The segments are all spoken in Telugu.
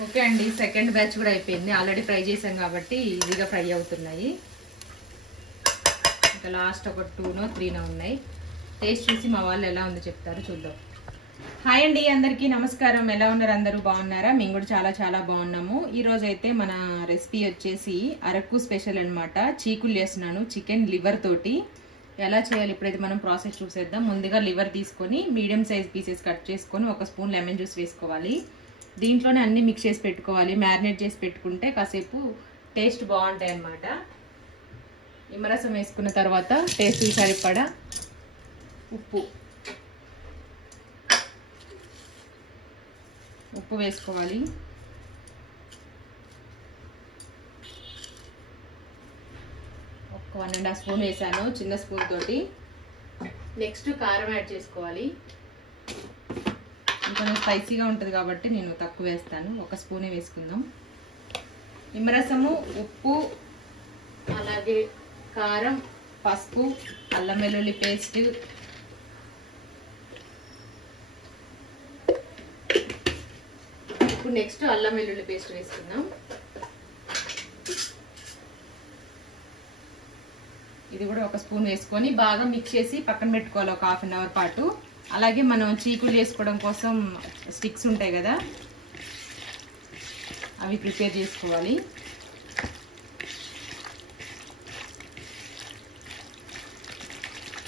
ఓకే అండి, సెకండ్ బ్యాచ్ కూడా అయిపోయింది. ఆల్రెడీ ఫ్రై చేసాం కాబట్టి ఈజీగా ఫ్రై అవుతున్నాయి. ఇంకా లాస్ట్ ఒక 2నో 3నో ఉన్నాయి. టేస్ట్ చూసి మా వాళ్ళు ఎలా ఉందో చెప్తారు, చూద్దాం. హాయ్ అండి, అందరికీ నమస్కారం. ఎలా ఉన్నారు? అందరూ బాగున్నారా? మేము కూడా చాలా చాలా బాగున్నాము. ఈరోజు అయితే మన రెసిపీ వచ్చేసి అరకు స్పెషల్ అనమాట. చీకులు చేస్తున్నాను చికెన్ లివర్ తోటి. ఎలా చేయాలి ఇప్పుడైతే మనం ప్రాసెస్ చూసేద్దాం. ముందుగా లివర్ తీసుకొని మీడియం సైజ్ పీసెస్ కట్ చేసుకొని 1 స్పూన్ లెమన్ జ్యూస్ వేసుకోవాలి. దీంట్లోనే అన్ని మిక్స్ చేసి పెట్టుకోవాలి. మ్యారినేట్ చేసి పెట్టుకుంటే కాసేపు టేస్ట్ బాగుంటాయి అన్నమాట. నిమ్మరసం వేసుకున్న తర్వాత టేస్ట్ సరిపడా ఉప్పు వేసుకోవాలి. ఒక 1.5 స్పూన్ వేసాను చిన్న స్పూన్ తోటి. నెక్స్ట్ కారం యాడ్ చేసుకోవాలి. కొంచెం స్పైసీగా ఉంటుంది కాబట్టి నేను తక్కువ వేస్తాను, 1 స్పూనే వేసుకుందాం. నిమ్మరసము, ఉప్పు, అలాగే కారం, పసుపు, అల్లం వెల్లుల్లి పేస్ట్, ఇప్పుడు నెక్స్ట్ అల్లం వెల్లుల్లి పేస్ట్ వేసుకుందాం. ఇది కూడా 1 స్పూన్ వేసుకొని బాగా మిక్స్ చేసి పక్కన పెట్టుకోవాలి ఒక 1/2 అవర్ పాటు. అలాగే మనం చీకులు చేసుకోవడం కోసం స్టిక్స్ ఉంటాయి కదా, అవి ప్రిపేర్ చేసుకోవాలి.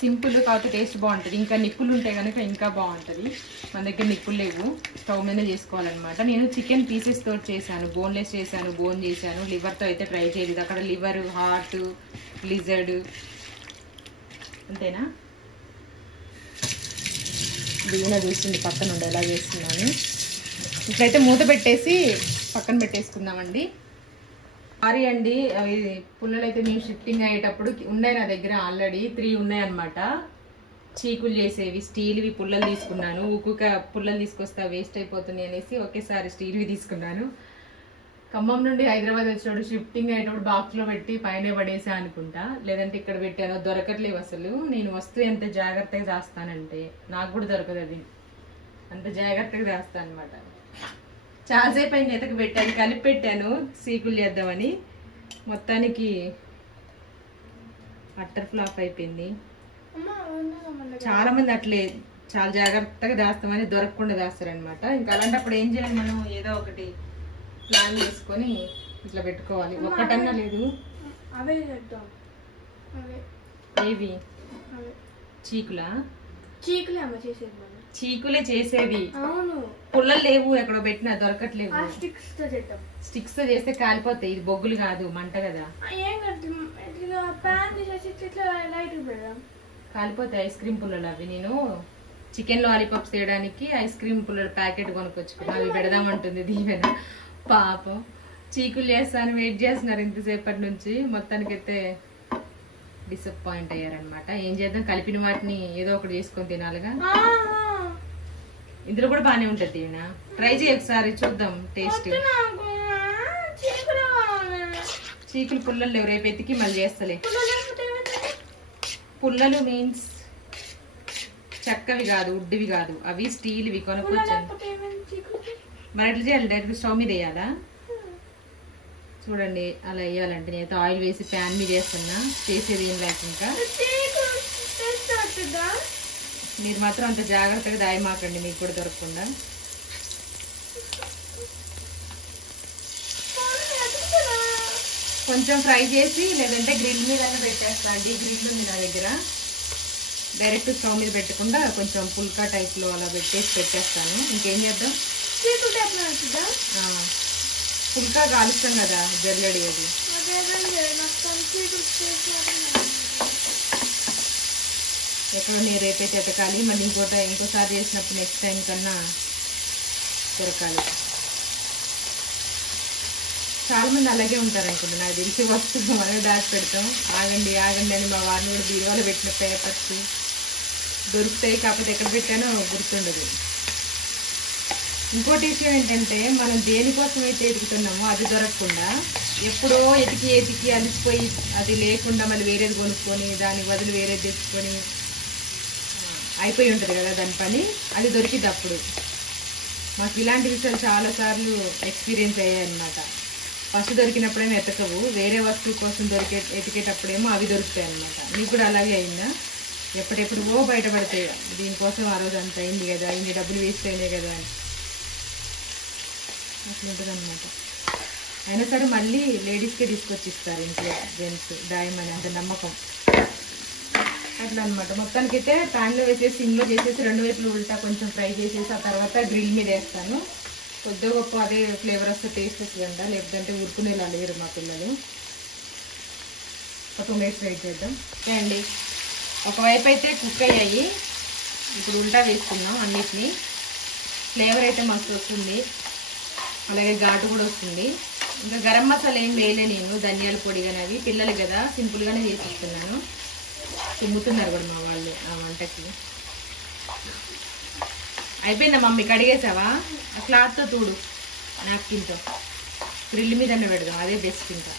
సింపుల్ కాబట్టి టేస్ట్ బాగుంటుంది. ఇంకా నిప్పులు ఉంటాయి కనుక ఇంకా బాగుంటుంది. మన దగ్గర నిప్పులు లేవు, స్టవ్ మీద చేసుకోవాలన్నమాట. నేను చికెన్ పీసెస్ తోటి చేశాను, బోన్లెస్ చేశాను, బోన్ చేశాను. లివర్తో అయితే ట్రై చేయలేదు. అక్కడ లివర్, హార్ట్, లిజర్డ్ అంతేనా. దీని చూస్తుంది పక్కన ఉండే ఎలా చేస్తున్నాను. ఇట్లయితే మూత పెట్టేసి పక్కన పెట్టేసుకుందామండి. సారీ అండి, అవి పుల్లలు అయితే మేము షిఫ్టింగ్ అయ్యేటప్పుడు ఉన్నాయి నా దగ్గర. ఆల్రెడీ 3 ఉన్నాయన్నమాట చీకులు చేసేవి. స్టీల్వి పుల్లలు తీసుకున్నాను. ఉక్కుక పుల్లలు తీసుకొస్తా వేస్ట్ అయిపోతుంది అనేసి ఒకేసారి స్టీల్వి తీసుకున్నాను. ఖమ్మం నుండి హైదరాబాద్ వచ్చినప్పుడు షిఫ్టింగ్ అయ్యేటప్పుడు బాక్స్లో పెట్టి పైన పడేసా అనుకుంటా, లేదంటే ఇక్కడ పెట్టాను. దొరకట్లేవు అసలు. నేను వస్తువు ఎంత జాగ్రత్తగా చేస్తానంటే నాకు కూడా దొరకదు. అది అంత జాగ్రత్తగా చేస్తాను అనమాట. చాలాసేపు అయిన ఎతకు పెట్టాను, కలిపి పెట్టాను చీకులు చేద్దామని. మొత్తానికి అట్టర్ ఫ్లాప్ అయిపోయింది. చాలా మంది అట్లే చాలా జాగ్రత్తగా దాస్తామని దొరకకుండా దాస్తారనమాట. ఇంకా అలాంటప్పుడు ఏం చేయాలి, మనం ఏదో ఒకటి ప్లాన్ చేసుకొని ఇట్లా పెట్టుకోవాలి. ఒక్కటన్నా లేదు. ఏవి చీకులా? చీకులే చేసేది. పుల్లలు లేవు, ఎక్కడో పెట్టినా దొరకట్లేవు. స్టిక్స్ తో చేస్తే కాలిపోతాయి. ఇది బొగ్గులు కాదు, మంట కదా, కాలిపోతాయి. ఐస్ క్రీమ్ పుల్లలు అవి. నేను చికెన్ లాలీపాప్స్ చేయడానికి ఐస్ క్రీమ్ పుల్లల ప్యాకెట్ కొనుక్కొచ్చుకున్నా. అవి పెడదామంటుంది దీవెన. పాపం చీకులు చేస్తాను వెయిట్ చేస్తున్నారు ఇంతసేపటి నుంచి. మొత్తానికైతే డిసప్పాయింట్ అయ్యారనమాట. ఏం చేద్దాం, కలిపిన వాటిని ఏదో ఒకటి చేసుకొని తినాలిగా. ఇందులో కూడా బాగానే ఉంటుంది దీవెన. ట్రై చేయ ఒకసారి, చూద్దాం టేస్ట్. చీకులు పుల్లలు లేవు, రేపు ఎత్తికి మళ్ళీ చేస్తలే. పుల్లలు మీన్స్ చెక్కవి కాదు, ఉడ్డివి కాదు, అవి స్టీల్వి కొనుక్కొచ్చాను. మరి ఎట్లా చేయాలి? డైరెక్ట్ స్టవ్ మీద వేయాలా? చూడండి అలా వేయాలంటే నేనైతే ఆయిల్ వేసి ప్యాన్ మీద వేస్తున్నా. చేసేది ఏం లేకుండా మీరు మాత్రం అంత జాగ్రత్తగా దాయమాకండి, మీకు కూడా దొరకకుండా. కొంచెం ఫ్రై చేసి లేదంటే గ్రిల్ మీద పెట్టేస్తా అండి. గ్రిల్ ఉంది నా దగ్గర. డైరెక్ట్ స్టవ్ మీద పెట్టకుండా కొంచెం పుల్కా టైప్లో అలా పెట్టేస్తాను. ఇంకేం చేద్దాం, పుల్కా కాలుస్తాం కదా జల్లెడి. అది ఎక్కడో నేను రేపైతే ఎతకాలి. మళ్ళీ ఇంకోసారి చేసినప్పుడు నెక్స్ట్ టైం కన్నా దొరకాలి. చాలా మంది అలాగే ఉంటారు అనుకుంటా, నాకు తెలిసి. వస్తుంది మనమే దాచి పెడతాం. ఆగండి ఆగండి అని మా వారిని కూడా బీరువాలో పెట్టిన పేపర్స్ దొరుకుతాయి, కాకపోతే ఎక్కడ పెట్టానో గుర్తుండదు. ఇంకోటి విషయం ఏంటంటే, మనం దేనికోసం అయితే ఎదుగుతున్నామో అది దొరకకుండా ఎప్పుడో ఎతికి అలిసిపోయి అది లేకుండా మళ్ళీ వేరేది కొనుక్కొని దానికి బదులు వేరేది తెచ్చుకొని అయిపోయి ఉంటుంది కదా దాని పని. అది దొరికింది అప్పుడు మాకు ఇలాంటి విషయాలు చాలాసార్లు ఎక్స్పీరియన్స్ అయ్యాయి అన్నమాట. ఫస్ట్ దొరికినప్పుడేమో ఎతకవు, వేరే వస్తువు కోసం ఎతికేటప్పుడేమో అవి దొరుకుతాయి అన్నమాట. మీకు కూడా అలాగే అయిందా? ఎప్పుడెప్పుడు బయటపడతాయి, దీనికోసం ఆ రోజు అంత అయింది కదా, ఇన్ని డబ్బులు వేస్ట్ అయినాయి కదా అని అట్లా ఉంటుంది అనమాట. అయినా సరే మళ్ళీ లేడీస్కే తీసుకొచ్చి ఇస్తారు ఇంట్లో, జెంట్స్ దాయం అని అంత నమ్మకం అట్లా అనమాట. మొత్తానికైతే ప్యాన్లో వేసేసి సిమ్లో చేసేసి 2 వైపులు ఉల్టా కొంచెం ఫ్రై చేసేసి ఆ తర్వాత గ్రిల్ మీద వేస్తాను. కొద్దిగా గొప్ప అదే ఫ్లేవర్ వస్తే టేస్ట్ వస్తుందంట, లేకపోతే ఉరుకునేలా లేరు మా పిల్లలు. ఒక 2 మినిట్స్ వెయిట్ చేద్దాం. ఓకే అండి, ఒకవైపు అయితే కుక్ అయ్యాయి, ఇప్పుడు ఉల్టా వేసుకున్నాం అన్నిటినీ. ఫ్లేవర్ అయితే మస్తు వస్తుంది, అలాగే ఘాటు కూడా వస్తుంది. ఇంకా గరం మసాలా ఏం వేయలే నేను, ధనియాల పొడి కానీ అవి పిల్లలు కదా సింపుల్గానే చేసిస్తున్నాను. తుమ్ముతున్నారు కూడా మా వాళ్ళు ఆ వంటకి. అయిపోయిందా మమ్మీ? కడిగేసావా? ఆ క్లాత్తో తూడు, నాప్కిన్తో. గ్రిల్ మీదనే పెడదాం, అదే బెస్ట్. ఇంకా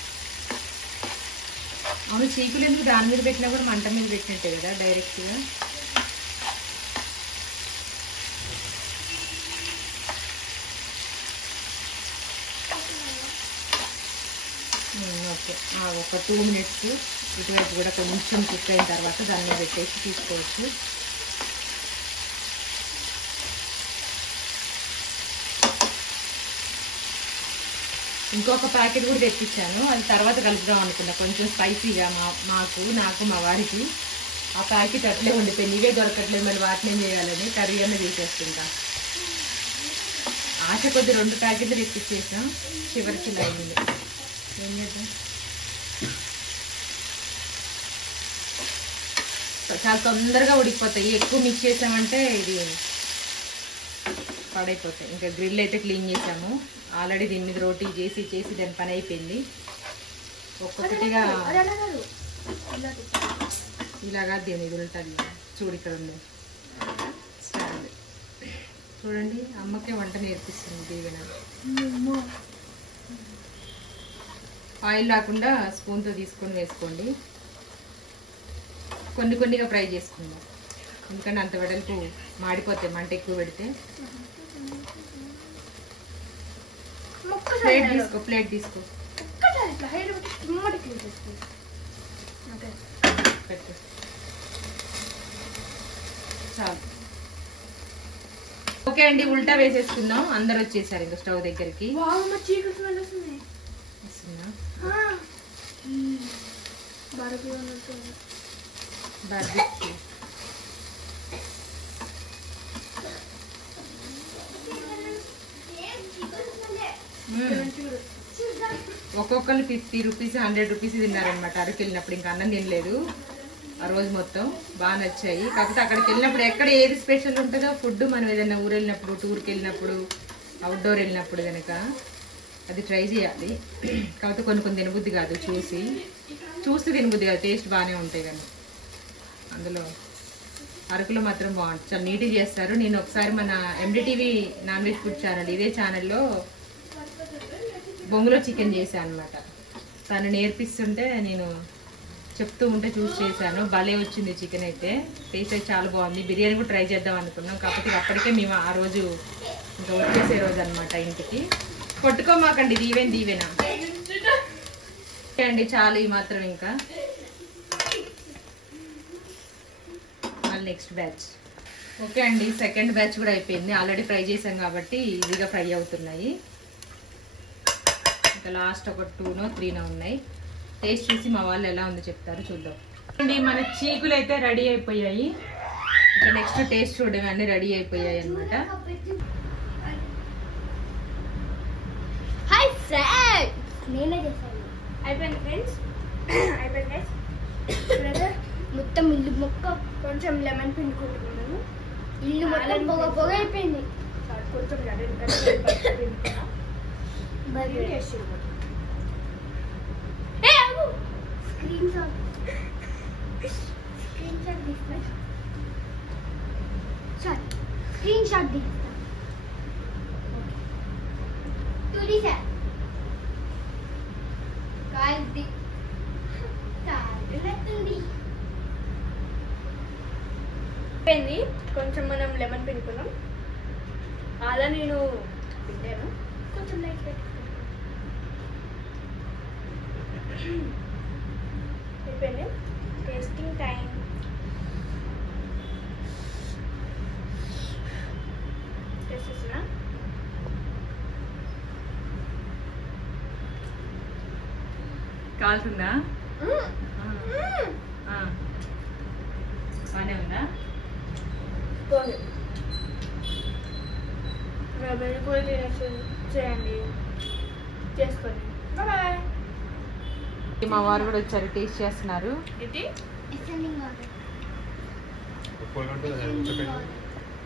అవును, చీకులు ఎందుకు దాని మీద పెట్టినా కూడా మంట మీద పెట్టినట్టే కదా డైరెక్ట్గా. ఓకే, ఒక 2 మినిట్స్ ఇటువైపు కూడా కొంచెం కుక్ అయిన తర్వాత దాని మీద పెట్టేసి తీసుకోవచ్చు. ఇంకొక ప్యాకెట్ కూడా తెప్పించాను, అది తర్వాత కలుపుదాం అనుకున్నా, కొంచెం స్పైసీగా నాకు మా వారికి. ఆ ప్యాకెట్ అట్లే ఉండిపోయింది, ఇవే దొరకట్లేదు, మరి వాటిని ఏం చేయాలని కర్రీ అన్న చేసేస్తుంటా. ఆశ కొద్ది 2 ప్యాకెట్లు తెప్పించేసాం, చివరికి ఇలా అయింది. ఏం చేద్దాం, చాలా తొందరగా ఉడికిపోతాయి. ఎక్కువ మిక్స్ చేసామంటే ఇది పాడైపోతాయి. ఇంకా గ్రిల్ అయితే క్లీన్ చేసాము ఆల్రెడీ, దీని మీద రోటీ చేసి దాని పని అయిపోయింది. ఒక్కొక్కటిగా ఇలాగా దీని ఉల్టాది చూడు, ఇక్కడ ఉంది స్టాండ్. చూడండి, అమ్మకే వంట నేర్పిస్తుంది దీవెన. ఆయిల్ రాకుండా స్పూన్తో తీసుకొని వేసుకోండి. కొన్నిగా ఫ్రై చేసుకుందాం, ఎందుకంటే అంత వెడల్పు మాడిపోతాయి మంట ఎక్కువ పెడితే. ప్లేట్ తీసుకో పెట్టు, చాలు. ఓకే అండి, ఉల్టా వేసేసుకుందాం. అందరు వచ్చేసారు ఇంకా స్టవ్ దగ్గరికి. ఒక్కొక్కరు 50 రూపీస్ 100 రూపీస్ తిన్నారనమాట. అరకు వెళ్ళినప్పుడు ఇంకా అన్నం తినలేదు ఆ రోజు మొత్తం. బాగా నచ్చాయి. కాకపోతే అక్కడికి వెళ్ళినప్పుడు ఎక్కడ ఏది స్పెషల్ ఉంటుందో ఫుడ్, మనం ఏదైనా ఊరు వెళ్ళినప్పుడు, టూర్కి వెళ్ళినప్పుడు, అవుట్డోర్ వెళ్ళినప్పుడు కనుక అది ట్రై చేయాలి. కాకపోతే కొన్ని తినబుద్ధి కాదు, చూస్తే తినబుద్ధి కాదు, టేస్ట్ బాగానే ఉంటాయి. కానీ అందులో అరకులో మాత్రం బాగుంటుంది, చాలా నీట్గా చేస్తారు. నేను ఒకసారి మన MDTV non veg food channel, ఇదే ఛానల్లో బొంగులో చికెన్ చేశాను అనమాట. తను నేర్పిస్తుంటే నేను చెప్తూ ఉంటే చూసి చేశాను, భలే వచ్చింది చికెన్ అయితే. టేస్ట్ అయితే చాలా బాగుంది. బిర్యానీ కూడా ట్రై చేద్దాం అనుకున్నాం, కాకపోతే అప్పటికే మేము ఆ రోజు ఇంకా వచ్చేసే రోజు అనమాట ఇంటికి. కొట్టుకోమాకండి, దీవేనా అండి, చాలు ఈ మాత్రం. ఇంకా నెక్స్ట్ బ్యాచ్. ఓకే అండి, సెకండ్ బ్యాచ్ కూడా అయిపోయింది. ఆల్రెడీ ఫ్రై చేసాం కాబట్టి ఈజీగా ఫ్రై అవుతున్నాయి. ఇంకా లాస్ట్ ఒక 2నో 3నో ఉన్నాయి. టేస్ట్ చూసి మా వాళ్ళు ఎలా ఉందో చెప్తారు, చూద్దాం అండి. మన చీకులు అయితే రెడీ అయిపోయాయి. ఇంకా నెక్స్ట్ టేస్ట్ చూడడం అన్నీ రెడీ అయిపోయాయి అనమాట. అయిపోయింది ఫ్రెండ్స్, అయిపోయింది. మొత్తం ఇల్లు మొక్క కొంచెం లెమన్ పిండుకుంటున్నాను. ఇల్లు మొత్తం పొగ అయిపోయింది. కొంచెం స్క్రీన్ షాట్ తీస్తా. అయిపోయింది. కొంచెం మనం లెమన్ పిండుకున్నాం. అలా నేను పిండాను కొంచెం లైట్ అయిపోయింది. Tasting time. టేస్ట్ చేస్తున్నా. కాలుతుందా? బాగానే ఉందా? మీరు కూడా చేయండి, చేసుకోండి. బాయ్. మా వారు కూడా వచ్చారు, టేస్ట్ చేస్తున్నారు. ఇది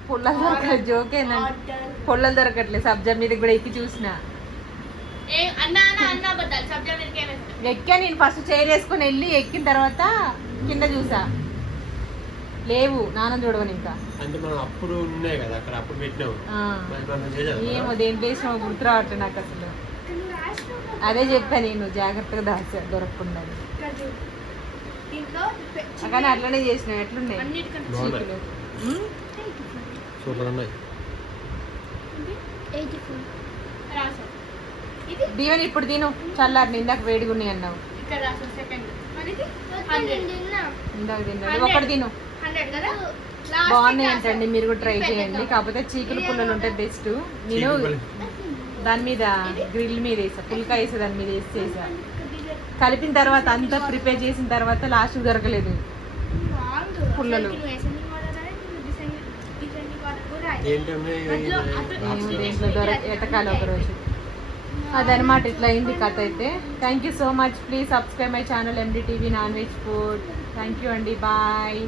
పుల్లలు దొరకలేదు, జోక్ ఏంటంటే పుల్లలు దొరకట్లేదు. సబ్జా మీద కూడా ఎక్కి చూసిన, ఎక్కా నేను ఫస్ట్ చైర్ వేసుకొని వెళ్ళి ఎక్కిన తర్వాత కింద చూసా, లేవు. నాన్న చూడవని ఇంకా అంటే మనం అప్పుడు ఉన్నాయి కదా అక్కడ, అప్పుడు పెట్టినావు. ఏమో దేంట్లో వేసినామో గుర్తు రావట్లేదు నాకు అసలు. అదే చెప్పా నేను, జాగ్రత్తగా దాచా దొరకకుండా. కానీ అట్లనే చేసినావు. ఎట్లున్నాయి చీకులు? సూపర్ ఉన్నాయి. దీవెని ఇప్పుడు తిను, చల్లారి. ఇందాక వేడిగా ఉన్నాయి అన్నావు. ఇందాక తిన్నాడు. ఒకటి తిను. బాగున్నాయి ఏంటండి, మీరు కూడా ట్రై చేయండి. కాకపోతే చీకులు పుల్లలు ఉంటే బెస్ట్. నేను దాని మీద గ్రిల్ మీద వేసా, పుల్కా వేసా, దాని మీద వేసి చేసా. కలిపిన తర్వాత అంతా ప్రిపేర్ చేసిన తర్వాత లాస్ట్ దొరకలేదు పుల్లలు. ఎటకాలి ఒకరోజు. అదనమాట, ఇట్లా అయింది కథ అయితే. Thank you so much. Please subscribe my channel MD TV non veg food. Thank you అండి. బాయ్.